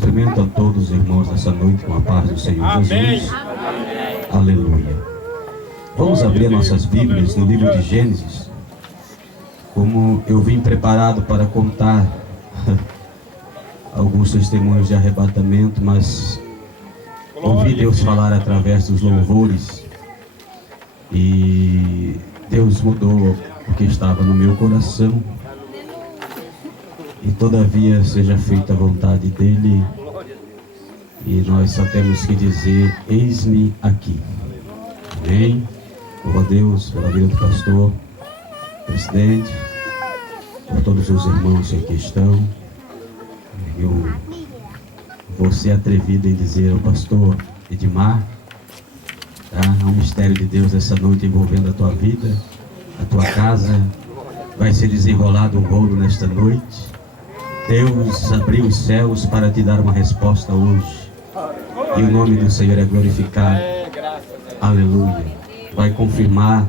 Cumprimento a todos os irmãos dessa noite com a paz do Senhor Jesus. Amém. Aleluia. Vamos abrir nossas Bíblias no livro de Gênesis. Como eu vim preparado para contar alguns testemunhos de arrebatamento, mas ouvi Deus falar através dos louvores e Deus mudou o que estava no meu coração. E todavia seja feita a vontade dele, e nós só temos que dizer: eis-me aqui. Amém. Louva a Deus pela vida do pastor, presidente, por todos os irmãos que aqui estão. Eu vou ser atrevido em dizer ao pastor Edmar, tá? Há um mistério de Deus essa noite envolvendo a tua vida, a tua casa. Vai ser desenrolado um rolo nesta noite. Deus abriu os céus para te dar uma resposta hoje, e o nome do Senhor é glorificado. Aleluia. Vai confirmar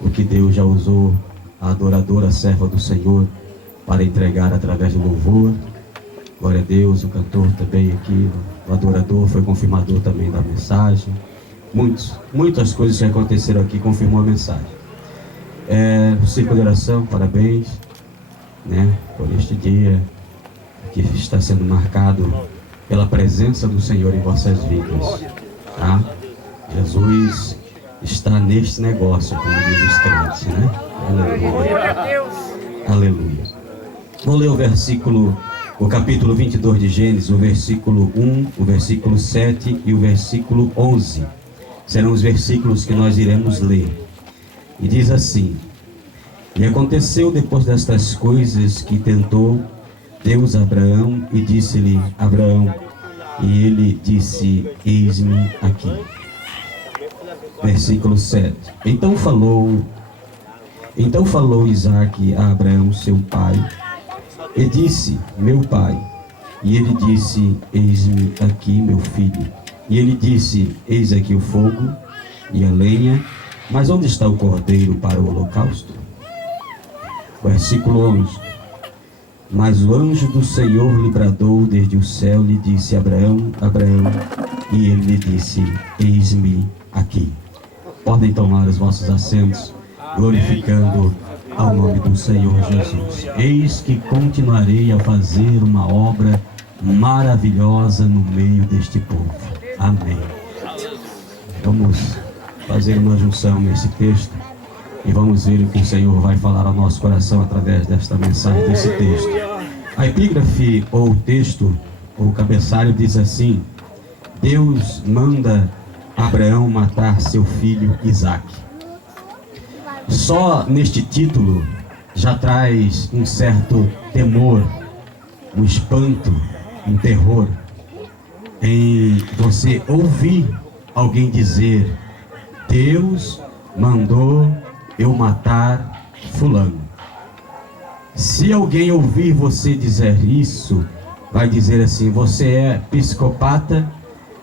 o que Deus já usou a adoradora, a serva do Senhor, para entregar através do louvor. Glória a Deus. O cantor também aqui, o adorador, foi confirmador também da mensagem. Muitas coisas que aconteceram aqui confirmou a mensagem. Círculo de oração, parabéns, né, por este dia que está sendo marcado pela presença do Senhor em vossas vidas, tá? Jesus está neste negócio, como diz os crentes, né? Aleluia. Aleluia. Vou ler o capítulo 22 de Gênesis, o versículo 1, o versículo 7 e o versículo 11. Serão os versículos que nós iremos ler. E diz assim: e aconteceu depois destas coisas que tentou Deus a Abraão e disse-lhe: Abraão, e ele disse: eis-me aqui. Versículo 7. Então falou Isaque a Abraão seu pai e disse: meu pai. E ele disse: eis-me aqui, meu filho. E ele disse: eis aqui o fogo e a lenha, mas onde está o cordeiro para o holocausto? Versículo 11. Mas o anjo do Senhor lhe bradou desde o céu, lhe disse: Abraão, Abraão. E ele lhe disse: eis-me aqui. Podem tomar os vossos assentos, glorificando ao nome do Senhor Jesus. Eis que continuarei a fazer uma obra maravilhosa no meio deste povo. Amém. Vamos fazer uma junção nesse texto e vamos ver o que o Senhor vai falar ao nosso coração através desta mensagem, desse texto. A epígrafe, ou o texto, ou o cabeçalho diz assim: Deus manda Abraão matar seu filho Isaque. Só neste título já traz um certo temor, um espanto, um terror em você ouvir alguém dizer: Deus mandou eu matar fulano. Se alguém ouvir você dizer isso, vai dizer assim: você é psicopata,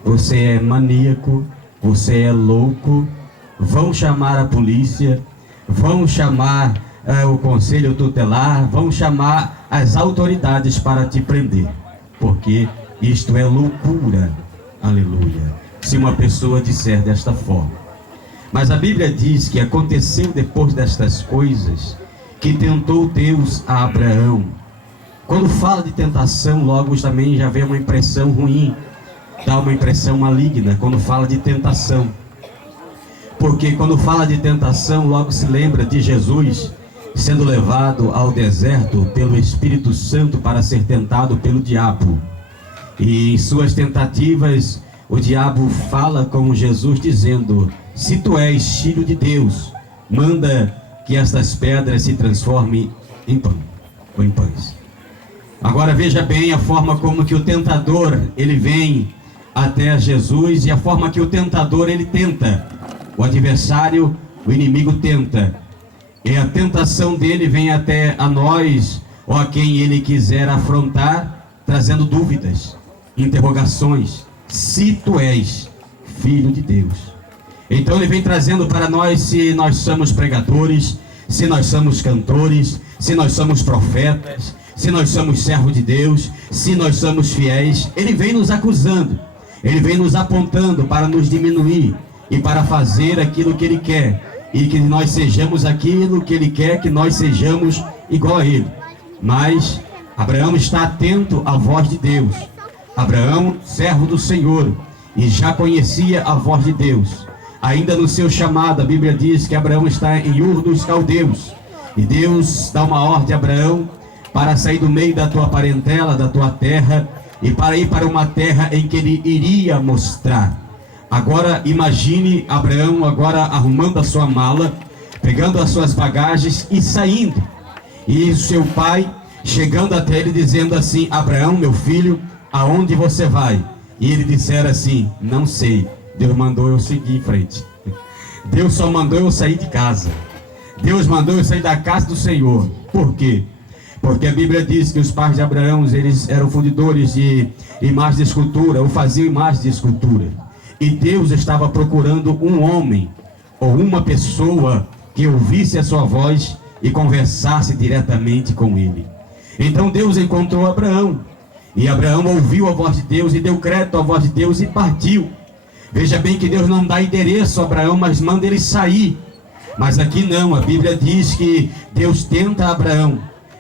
você é maníaco, você é louco, vão chamar a polícia, vão chamar o conselho tutelar, vão chamar as autoridades para te prender, porque isto é loucura. Aleluia. Se uma pessoa disser desta forma. Mas a Bíblia diz que aconteceu depois destas coisas que tentou Deus a Abraão. Quando fala de tentação, logo também já vem uma impressão ruim, dá uma impressão maligna quando fala de tentação. Porque quando fala de tentação, logo se lembra de Jesus sendo levado ao deserto pelo Espírito Santo para ser tentado pelo diabo. E em suas tentativas, o diabo fala com Jesus dizendo: se tu és filho de Deus, manda que estas pedras se transformem em pão, ou em pães. Agora veja bem a forma como que o tentador, ele vem até Jesus, e a forma que o tentador, ele tenta. O adversário, o inimigo tenta. E a tentação dele vem até a nós, ou a quem ele quiser afrontar, trazendo dúvidas, interrogações. Se tu és filho de Deus. Então ele vem trazendo para nós se nós somos pregadores, se nós somos cantores, se nós somos profetas, se nós somos servos de Deus, se nós somos fiéis, ele vem nos acusando, ele vem nos apontando para nos diminuir e para fazer aquilo que ele quer, e que nós sejamos aquilo que ele quer que nós sejamos igual a ele. Mas Abraão está atento à voz de Deus. Abraão, servo do Senhor, e já conhecia a voz de Deus. Ainda no seu chamado, a Bíblia diz que Abraão está em Ur dos Caldeus, e Deus dá uma ordem a Abraão para sair do meio da tua parentela, da tua terra, e para ir para uma terra em que ele iria mostrar. Agora imagine Abraão agora arrumando a sua mala, pegando as suas bagagens e saindo, e seu pai chegando até ele dizendo assim: Abraão, meu filho, aonde você vai? E ele dissera assim: não sei, Deus mandou eu seguir em frente. Deus só mandou eu sair de casa. Deus mandou eu sair da casa do Senhor. Por quê? Porque a Bíblia diz que os pais de Abraão, eles eram fundidores de imagens de escultura, ou faziam imagens de escultura. E Deus estava procurando um homem, ou uma pessoa, que ouvisse a sua voz e conversasse diretamente com ele. Então Deus encontrou Abraão, e Abraão ouviu a voz de Deus e deu crédito à voz de Deus e partiu. Veja bem que Deus não dá endereço a Abraão, mas manda ele sair. Mas aqui não, a Bíblia diz que Deus tenta Abraão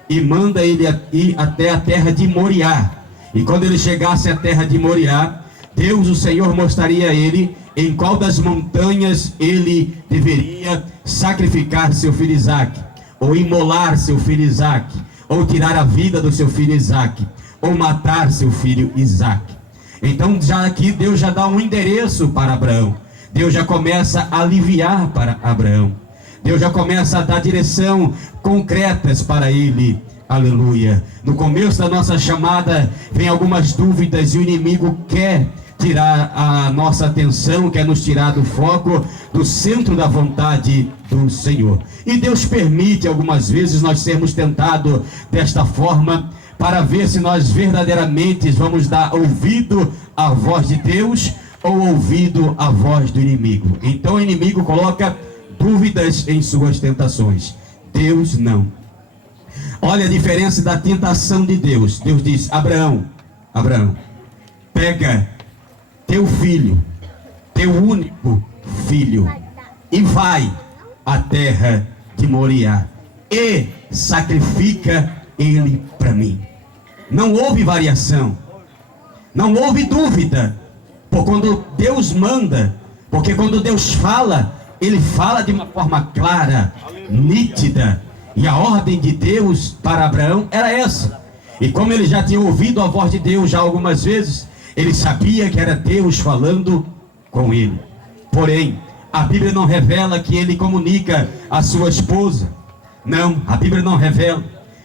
e manda ele ir até a terra de Moriá. E quando ele chegasse à terra de Moriá, Deus, o Senhor, mostraria a ele em qual das montanhas ele deveria sacrificar seu filho Isaque, ou imolar seu filho Isaque, ou tirar a vida do seu filho Isaque, ou matar seu filho Isaque. Então já aqui Deus já dá um endereço para Abraão. Deus já começa a aliviar para Abraão. Deus já começa a dar direção concretas para ele. Aleluia. No começo da nossa chamada vem algumas dúvidas e o inimigo quer tirar a nossa atenção, quer nos tirar do foco, do centro da vontade do Senhor. E Deus permite algumas vezes nós sermos tentados desta forma, para ver se nós verdadeiramente vamos dar ouvido à voz de Deus ou ouvido à voz do inimigo. Então o inimigo coloca dúvidas em suas tentações. Deus não. Olha a diferença da tentação de Deus. Deus diz: Abraão, pega teu filho, teu único filho, e vai à terra de Moriá e sacrifica ele para mim. Não houve variação, não houve dúvida, por quando Deus manda, porque quando Deus fala, ele fala de uma forma clara, nítida, e a ordem de Deus para Abraão era essa. E como ele já tinha ouvido a voz de Deus já algumas vezes, ele sabia que era Deus falando com ele. Porém, a Bíblia não revela que ele comunica a sua esposa. Não, a Bíblia não revela.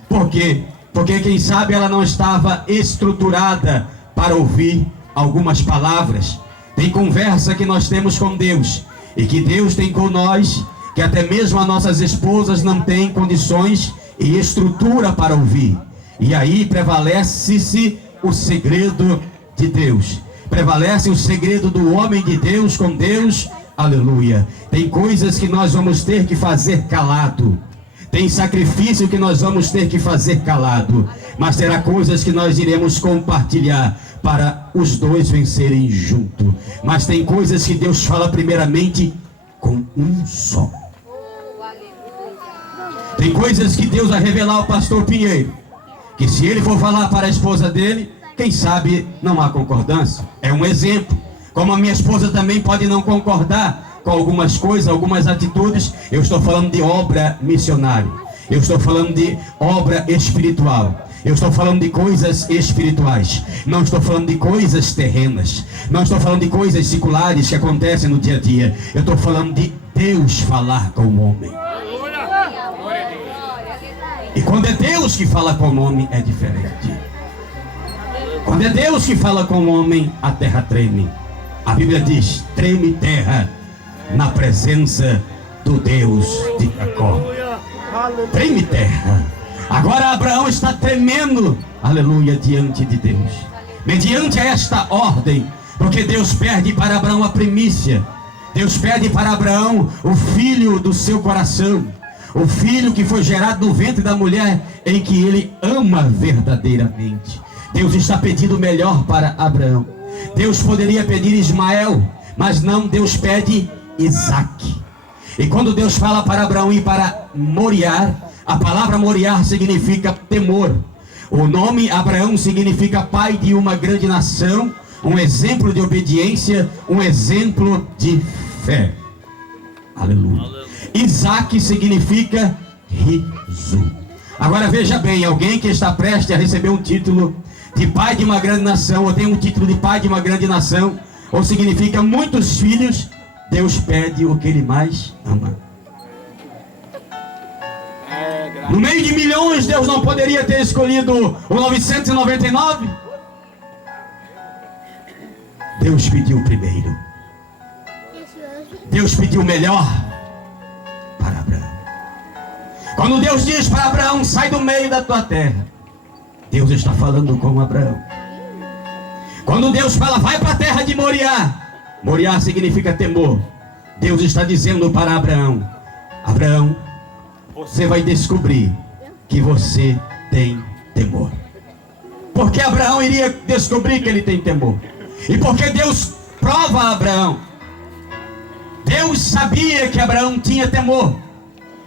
Por quê? Porque quem sabe ela não estava estruturada para ouvir algumas palavras. Tem conversa que nós temos com Deus, e que Deus tem com nós, que até mesmo as nossas esposas não têm condições e estrutura para ouvir. E aí prevalece-se o segredo de Deus. Prevalece o segredo do homem de Deus com Deus. Aleluia. Tem coisas que nós vamos ter que fazer calado. Tem sacrifício que nós vamos ter que fazer calado. Mas terá coisas que nós iremos compartilhar para os dois vencerem junto. Mas tem coisas que Deus fala primeiramente com um só. Tem coisas que Deus vai revelar ao pastor Pinheiro, que se ele for falar para a esposa dele, quem sabe não há concordância. É um exemplo. Como a minha esposa também pode não concordar com algumas coisas, algumas atitudes. Eu estou falando de obra missionária. Eu estou falando de obra espiritual. Eu estou falando de coisas espirituais. Não estou falando de coisas terrenas. Não estou falando de coisas seculares que acontecem no dia a dia. Eu estou falando de Deus falar com o homem. E quando é Deus que fala com o homem, é diferente. Quando é Deus que fala com o homem, a terra treme. A Bíblia diz: treme terra na presença do Deus de Jacó. Treme terra. Agora Abraão está tremendo, aleluia, diante de Deus, mediante esta ordem, porque Deus pede para Abraão a primícia. Deus pede para Abraão o filho do seu coração, O filho que foi gerado no ventre da mulher, em que ele ama verdadeiramente. Deus está pedindo o melhor para Abraão. Deus poderia pedir Ismael, mas não, Deus pede Isaque. E quando Deus fala para Abraão ir para Moriá, a palavra Moriá significa temor. O nome Abraão significa pai de uma grande nação, um exemplo de obediência, um exemplo de fé. Aleluia. Isaque significa riso. Agora veja bem, alguém que está prestes a receber um título de pai de uma grande nação, ou tem um título de pai de uma grande nação, ou significa muitos filhos, Deus pede o que ele mais ama. No meio de milhões, Deus não poderia ter escolhido o 999? Deus pediu primeiro. Deus pediu o melhor para Abraão. Quando Deus diz para Abraão, sai do meio da tua terra, Deus está falando com Abraão. Quando Deus fala, vai para a terra de Moriá, Moriá significa temor. Deus está dizendo para Abraão, Abraão, você vai descobrir que você tem temor. Por que Abraão iria descobrir que ele tem temor? E porque Deus prova a Abraão. Deus sabia que Abraão tinha temor,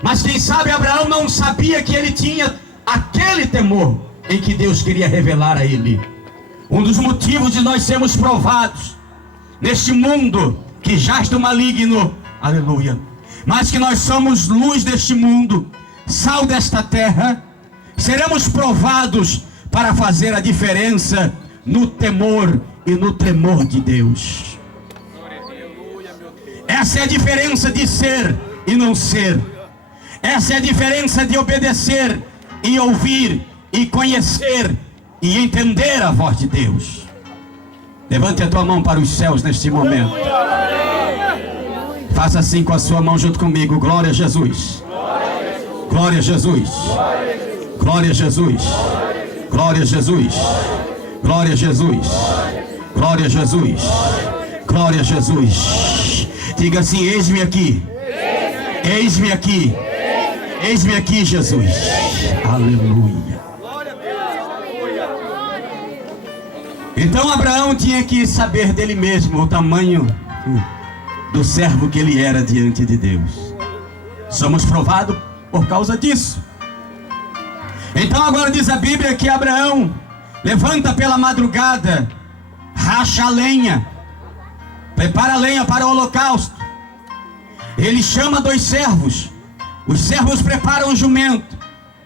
mas quem sabe Abraão não sabia que ele tinha aquele temor em que Deus queria revelar a ele. Um dos motivos de nós sermos provados neste mundo que jaz do maligno, aleluia, mas que nós somos luz deste mundo, sal desta terra, seremos provados para fazer a diferença no temor e no tremor de Deus. Essa é a diferença de ser e não ser. Essa é a diferença de obedecer e ouvir e conhecer e entender a voz de Deus. Levante a tua mão para os céus neste momento. Faça assim com a sua mão junto comigo. Glória a Jesus. Glória a Jesus. Glória a Jesus. Glória a Jesus. Glória a Jesus. Glória a Jesus. Glória a Jesus. Diga assim: eis-me aqui. Eis-me aqui. Eis-me aqui, Jesus. Aleluia. Então Abraão tinha que saber dele mesmo o tamanho do servo que ele era diante de Deus. Somos provados por causa disso. Então agora diz a Bíblia que Abraão levanta pela madrugada, racha a lenha, prepara a lenha para o holocausto. Ele chama 2 servos. Os servos preparam o jumento.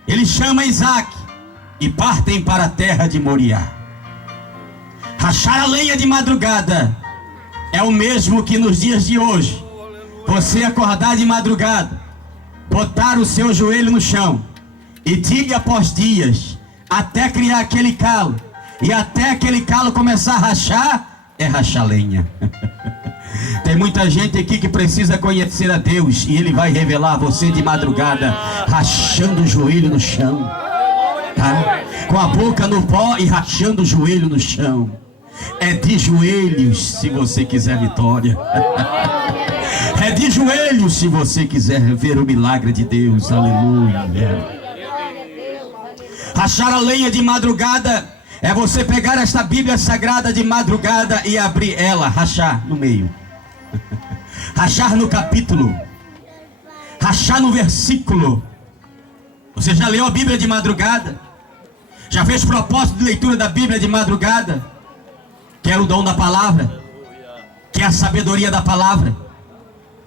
Ele chama Isaque e partem para a terra de Moriá. Rachar a lenha de madrugada é o mesmo que nos dias de hoje você acordar de madrugada, botar o seu joelho no chão e dia após dias, até criar aquele calo, e até aquele calo começar a rachar, é rachar lenha. Tem muita gente aqui que precisa conhecer a Deus, e Ele vai revelar a você de madrugada, rachando o joelho no chão, tá? Com a boca no pó e rachando o joelho no chão. É de joelhos se você quiser vitória. É de joelhos se você quiser ver o milagre de Deus. Aleluia. Rachar a lenha de madrugada é você pegar esta Bíblia Sagrada de madrugada e abrir ela, rachar no meio, rachar no capítulo, rachar no versículo. Você já leu a Bíblia de madrugada? Já fez propósito de leitura da Bíblia de madrugada? Quer o dom da palavra? Quer a sabedoria da palavra?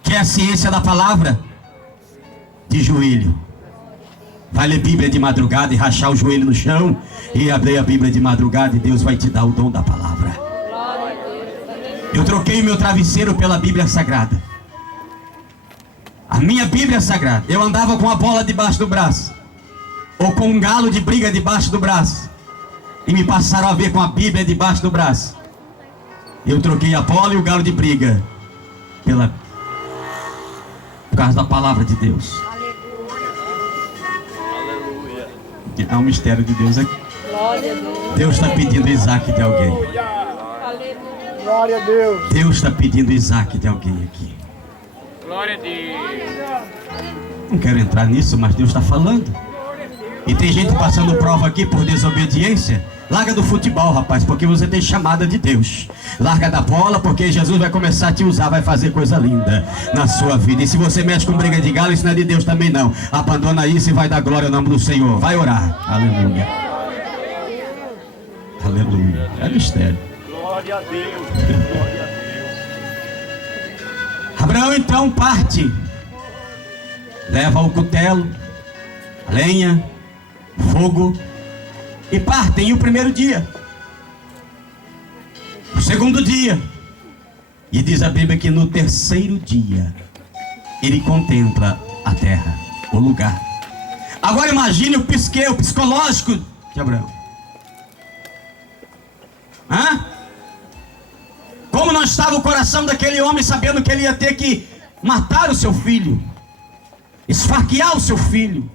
Quer a ciência da palavra? De joelho. Vai ler Bíblia de madrugada e rachar o joelho no chão e abrir a Bíblia de madrugada, e Deus vai te dar o dom da palavra. Eu troquei o meu travesseiro pela Bíblia Sagrada. A minha Bíblia Sagrada. Eu andava com a bola debaixo do braço, ou com um galo de briga debaixo do braço, e me passaram a ver com a Bíblia debaixo do braço. Eu troquei a bola e o galo de briga por causa da palavra de Deus. Aleluia. Há um mistério de Deus aqui. Deus está pedindo Isaque de alguém. Glória a Deus. Deus está pedindo Isaque de alguém aqui. Glória a Deus. Não quero entrar nisso, mas Deus está falando. E tem gente passando prova aqui por desobediência. Larga do futebol, rapaz, porque você tem chamada de Deus. Larga da bola, porque Jesus vai começar a te usar, vai fazer coisa linda na sua vida. E se você mexe com briga de galo, isso não é de Deus também não. Abandona isso e vai dar glória ao nome do Senhor. Vai orar. Aleluia. Aleluia. É mistério. Glória a Deus. Glória a Deus. Abraão então parte. Leva o cutelo, a lenha, fogo, e partem o primeiro dia, o segundo dia, e diz a Bíblia que no terceiro dia ele contempla a terra, o lugar. Agora imagine o psicológico de Abraão. Como não estava o coração daquele homem, sabendo que ele ia ter que matar o seu filho, esfaquear o seu filho,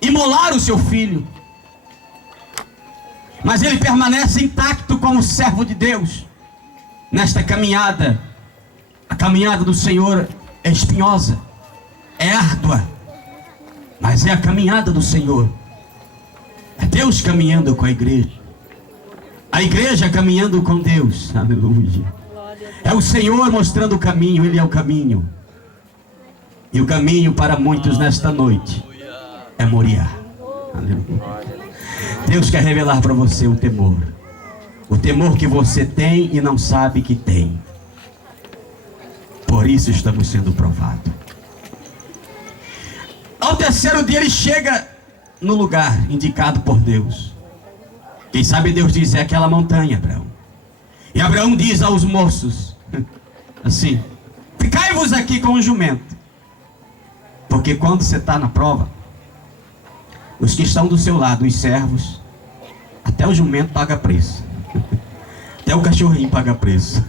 imolar o seu filho. Mas ele permanece intacto como servo de Deus. Nesta caminhada, a caminhada do Senhor é espinhosa, é árdua, mas é a caminhada do Senhor. É Deus caminhando com a igreja caminhando com Deus. Aleluia. É o Senhor mostrando o caminho, Ele é o caminho. E o caminho para muitos nesta noite é Moriá. Aleluia. Deus quer revelar para você o temor que você tem e não sabe que tem. Por isso estamos sendo provados. Ao terceiro dia ele chega no lugar indicado por Deus. Quem sabe Deus diz: é aquela montanha, Abraão. E Abraão diz aos moços assim: ficai-vos aqui com o jumento, porque quando você está na prova, os que estão do seu lado, os servos, até o jumento paga preço. Até o cachorrinho paga preço.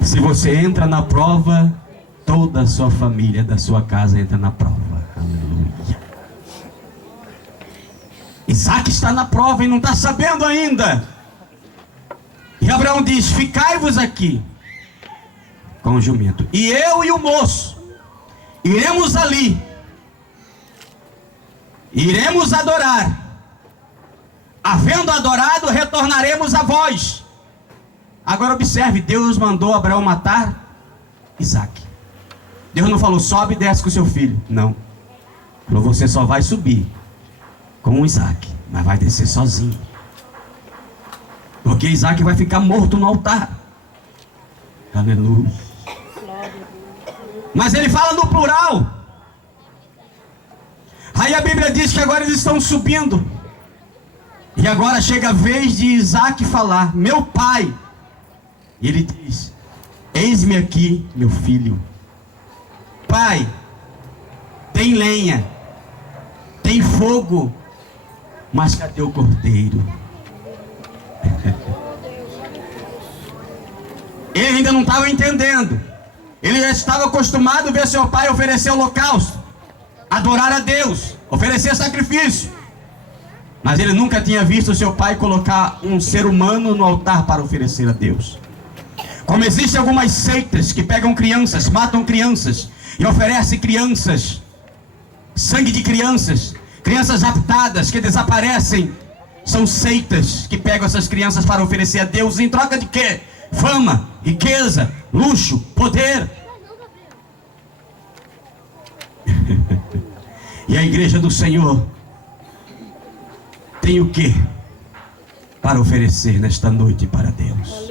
Se você entra na prova, toda a sua família da sua casa entra na prova. Aleluia. Isaac está na prova e não está sabendo ainda. E Abraão diz: ficai-vos aqui com o jumento, e eu e o moço iremos ali, iremos adorar. Havendo adorado, retornaremos a vós. Agora observe, Deus mandou Abraão matar Isaac. Deus não falou: sobe e desce com seu filho. Não. Falou: você só vai subir com o Isaac, mas vai descer sozinho, porque Isaac vai ficar morto no altar. Aleluia. Mas ele fala no plural. Aí a Bíblia diz que agora eles estão subindo. E agora chega a vez de Isaac falar: meu pai. E ele diz: eis-me aqui, meu filho. Pai, tem lenha, tem fogo, mas cadê o cordeiro? Ele ainda não estava entendendo. Ele já estava acostumado a ver seu pai oferecer holocausto, adorar a Deus, oferecer sacrifício. Mas ele nunca tinha visto seu pai colocar um ser humano no altar para oferecer a Deus. Como existem algumas seitas que pegam crianças, matam crianças e oferecem crianças, sangue de crianças, crianças raptadas que desaparecem. São seitas que pegam essas crianças para oferecer a Deus em troca de quê? Fama, riqueza, luxo, poder. E a igreja do Senhor tem o que para oferecer nesta noite para Deus?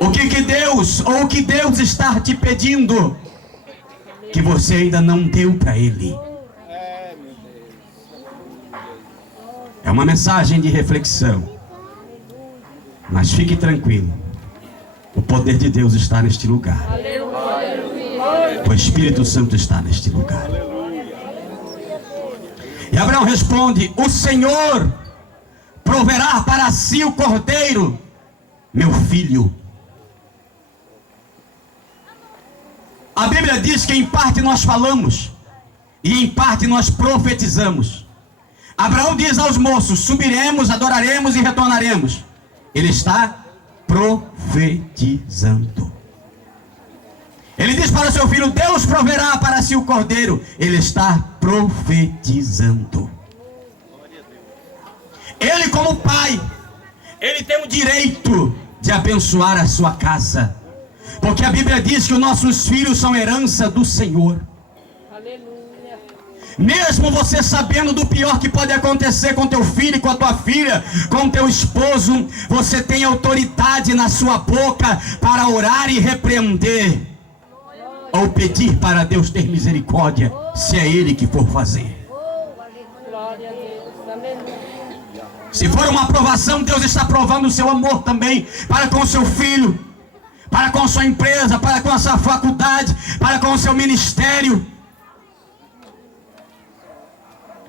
O que Deus, ou o que Deus está te pedindo, que você ainda não deu para Ele? É uma mensagem de reflexão. Mas fique tranquilo, o poder de Deus está neste lugar. O Espírito Santo está neste lugar. E Abraão responde: o Senhor proverá para si o cordeiro, meu filho. A Bíblia diz que em parte nós falamos e em parte nós profetizamos. Abraão diz aos moços: subiremos, adoraremos e retornaremos. Ele está profetizando. Ele diz para o seu filho: Deus proverá para si o cordeiro. Ele está profetizando. Ele, como pai, ele tem o direito de abençoar a sua casa, porque a Bíblia diz que os nossos filhos são herança do Senhor. Aleluia. Mesmo você sabendo do pior que pode acontecer com teu filho, com a tua filha, com teu esposo, você tem autoridade na sua boca para orar e repreender, ou pedir para Deus ter misericórdia, se é Ele que for fazer. Glória a Deus. Aleluia. Se for uma aprovação, Deus está provando o seu amor também para com o seu filho, para com a sua empresa, para com a sua faculdade, para com o seu ministério,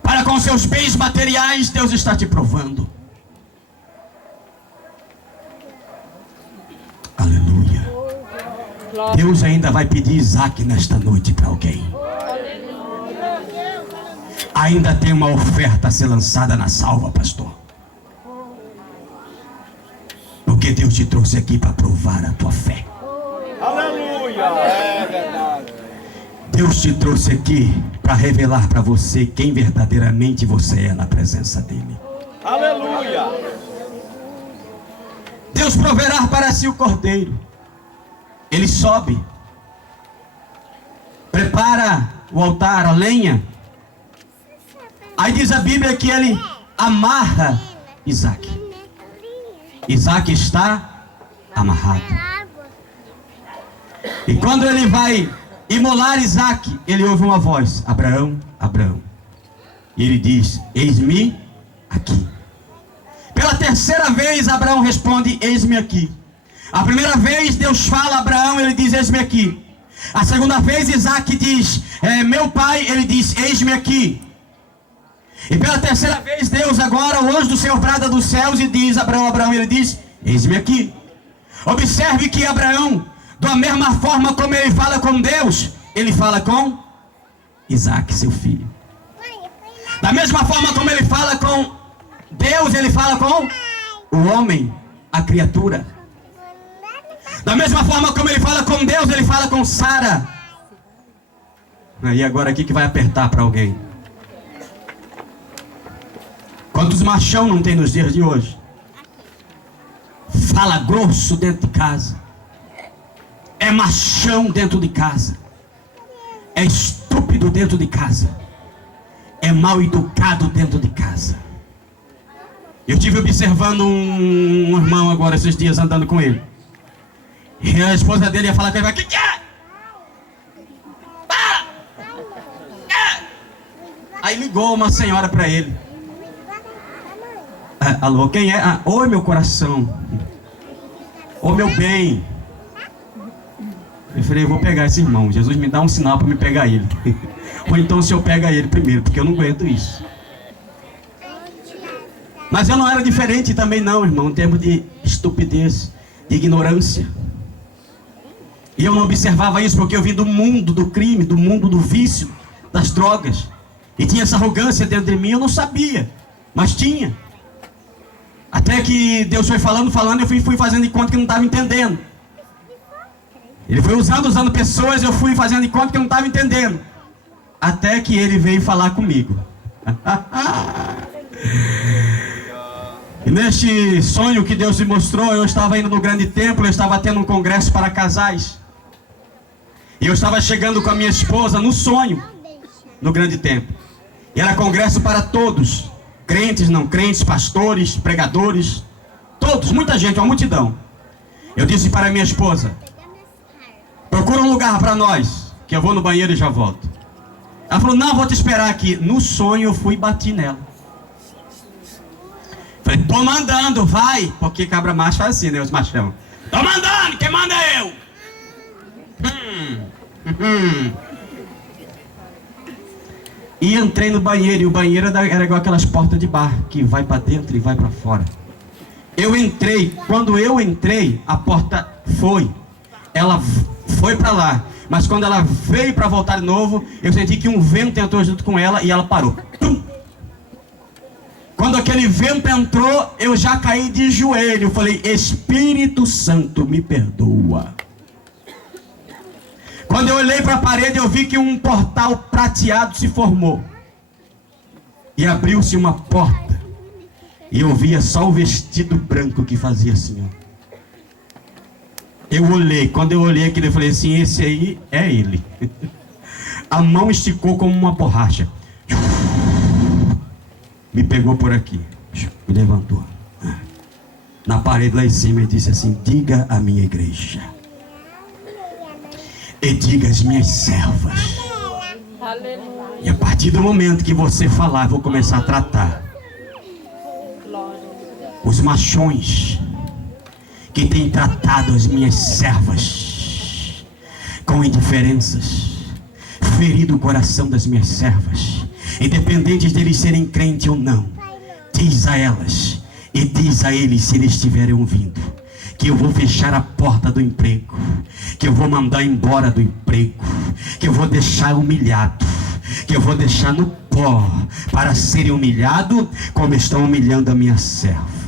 para com os seus bens materiais. Deus está te provando. Aleluia. Deus ainda vai pedir Isaac nesta noite para alguém. Ainda tem uma oferta a ser lançada na salva, pastor. Porque Deus te trouxe aqui para provar a tua fé. Aleluia. É verdade. Deus te trouxe aqui para revelar para você quem verdadeiramente você é na presença dEle. Aleluia. Deus proverá para si o cordeiro. Ele sobe, prepara o altar, a lenha. Aí diz a Bíblia que ele amarra Isaac. Isaac está amarrado. E quando ele vai imolar Isaac, ele ouve uma voz: Abraão, Abraão. E ele diz: eis-me aqui. Pela terceira vez Abraão responde: eis-me aqui. A primeira vez Deus fala a Abraão, ele diz: eis-me aqui. A segunda vez Isaac diz: meu pai, ele diz: eis-me aqui. E pela terceira vez Deus agora, o anjo do Senhor brada dos céus e diz: Abraão, Abraão, ele diz: eis-me aqui. Observe que Abraão, da mesma forma como ele fala com Deus, ele fala com Isaac, seu filho. Da mesma forma como ele fala com Deus, ele fala com o homem, a criatura. Da mesma forma como ele fala com Deus, ele fala com Sara. E agora aqui que vai apertar para alguém. Quantos machão não tem nos dias de hoje? Fala grosso dentro de casa. É machão dentro de casa. É estúpido dentro de casa. É mal educado dentro de casa. Eu estive observando um irmão agora esses dias, andando com ele. E a esposa dele ia falar com ele: o que é? Para! Aí ligou uma senhora para ele. Alô, quem é? Oi, meu coração. Ô, meu bem. Eu falei: eu vou pegar esse irmão. Jesus me dá um sinal para me pegar ele. Ou então o senhor pega ele primeiro, porque eu não aguento isso. Mas eu não era diferente também não, irmão, em termos de estupidez, de ignorância. E eu não observava isso porque eu vim do mundo do crime, do mundo do vício, das drogas. E tinha essa arrogância dentro de mim, eu não sabia, mas tinha. Até que Deus foi falando, eu fui fazendo de conta que não estava entendendo. Ele foi usando pessoas, eu fui fazendo de conta que eu não estava entendendo. Até que ele veio falar comigo. E neste sonho que Deus me mostrou, eu estava indo no grande templo, eu estava tendo um congresso para casais. E eu estava chegando com a minha esposa no sonho, no grande templo. E era congresso para todos, crentes, não crentes, pastores, pregadores, todos, muita gente, uma multidão. Eu disse para minha esposa: procura um lugar para nós, que eu vou no banheiro e já volto. Ela falou: não, vou te esperar aqui. No sonho eu fui e bati nela. Falei: tô mandando, vai. Porque cabra macho faz assim, né, os machão. Tô mandando, quem manda é eu. E entrei no banheiro, e o banheiro era igual aquelas portas de bar, que vai para dentro e vai para fora. Eu entrei, quando eu entrei, a porta foi. Ela foi para lá. Mas quando ela veio para voltar de novo, eu senti que um vento entrou junto com ela e ela parou. Tum! Quando aquele vento entrou, eu já caí de joelho. Eu falei: Espírito Santo, me perdoa. Quando eu olhei para a parede, eu vi que um portal prateado se formou. E abriu-se uma porta. E eu via só o vestido branco que fazia assim, ó. Eu olhei, quando eu olhei aquilo, eu falei assim, esse aí é ele. A mão esticou como uma borracha. Me pegou por aqui. Me levantou. Na parede lá em cima e disse assim, diga à minha igreja. E diga às minhas servas. Aleluia. E a partir do momento que você falar, eu vou começar a tratar os machões que têm tratado as minhas servas com indiferenças, ferido o coração das minhas servas, independentes deles serem crentes ou não. Diz a elas e diz a eles, se eles estiverem ouvindo, que eu vou fechar a porta do emprego, que eu vou mandar embora do emprego, que eu vou deixar humilhado, que eu vou deixar no pó para serem humilhado como estão humilhando a minha serva.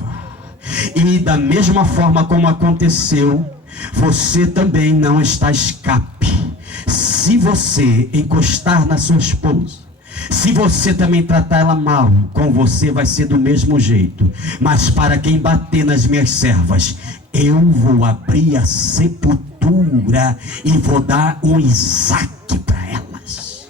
E da mesma forma como aconteceu, você também não está escape. Se você encostar na sua esposa, se você também tratar ela mal, com você vai ser do mesmo jeito. Mas para quem bater nas minhas servas, eu vou abrir a sepultura e vou dar um Isaac para elas.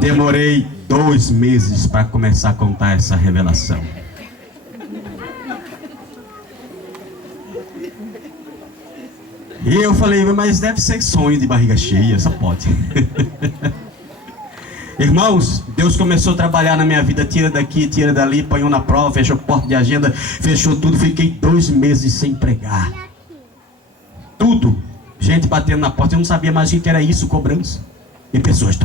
Demorei 2 meses para começar a contar essa revelação. E eu falei, mas deve ser sonho de barriga cheia, só pode. Irmãos, Deus começou a trabalhar na minha vida, tira daqui, tira dali, põe na prova, fechou porta de agenda, fechou tudo, fiquei 2 meses sem pregar. Tudo, gente batendo na porta, eu não sabia mais o que era isso, cobrança. E pessoas,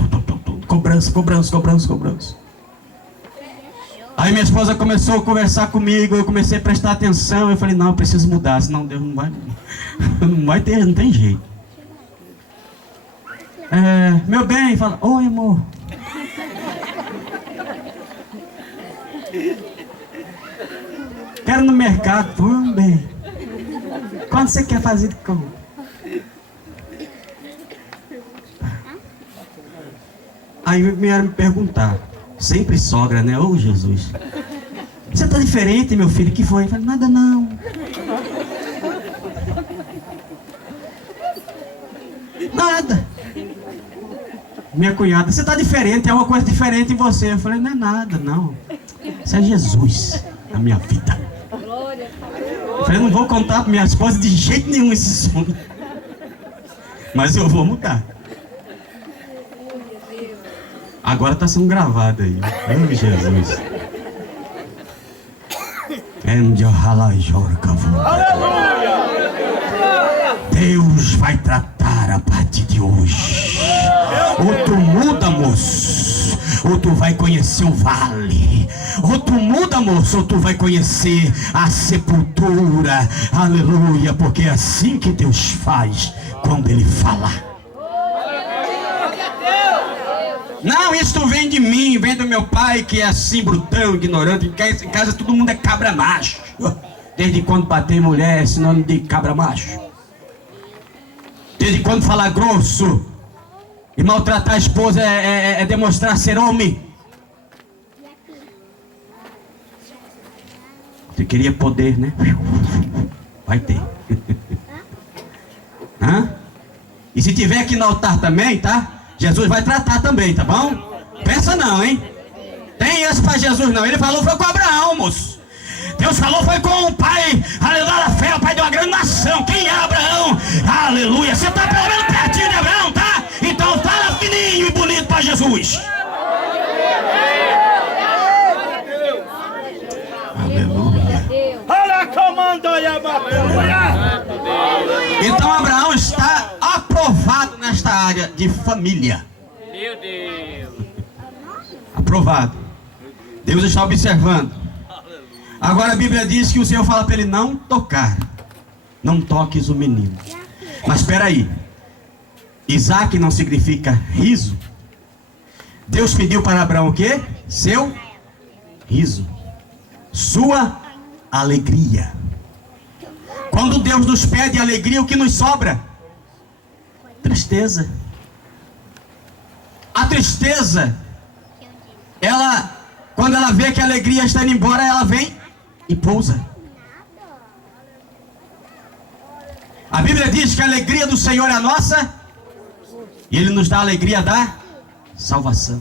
cobrança. Aí minha esposa começou a conversar comigo, eu comecei a prestar atenção, eu falei, não, eu preciso mudar, senão Deus não vai ter, não tem jeito. Meu bem, fala, oi amor. Quero ir no mercado, vamos bem. Quando você quer fazer de compra? Aí vieram me perguntar, sempre sogra, né? Ô Jesus, você tá diferente, meu filho, que foi? Eu falei, nada não. Nada. Minha cunhada, você tá diferente, é uma coisa diferente em você. Eu falei, não é nada, não. Isso é Jesus na minha vida. Eu falei, eu não vou contar pra minha esposa de jeito nenhum esse sonho. Mas eu vou mudar. Agora está sendo gravado aí. Oh, Jesus. Deus vai tratar a partir de hoje. Ou tu muda, moço, ou tu vai conhecer o vale. Ou tu muda, moço, ou tu vai conhecer a sepultura. Aleluia, porque é assim que Deus faz quando Ele fala. Não, isso vem de mim, vem do meu pai, que é assim, brutão, ignorante. Em casa todo mundo é cabra macho. Desde quando bater em mulher é sinônimo de cabra macho? Desde quando falar grosso e maltratar a esposa é demonstrar ser homem? Você queria poder, né? Vai ter. Hã? E se tiver aqui no altar também, tá? Jesus vai tratar também, tá bom? Pensa não, hein? Tem esse para Jesus não. Ele falou foi com Abraão, moço. Deus falou foi com o pai, aleluia, da fé, o pai de uma grande nação. Quem é Abraão? Aleluia. Você tá pelo menos pertinho de Abraão, tá? Então fala fininho e bonito para Jesus. Aleluia. Então Abraão está aprovado nesta área de família. Meu Deus. Aprovado. Deus está observando. Agora a Bíblia diz que o Senhor fala para ele não tocar. Não toques o menino. Mas espera aí. Isaac não significa riso. Deus pediu para Abraão o quê? Seu riso. Sua alegria. Quando Deus nos pede alegria, o que nos sobra? Tristeza. A tristeza, quando ela vê que a alegria está indo embora, ela vem e pousa. A Bíblia diz que a alegria do Senhor é a nossa, e Ele nos dá a alegria da salvação.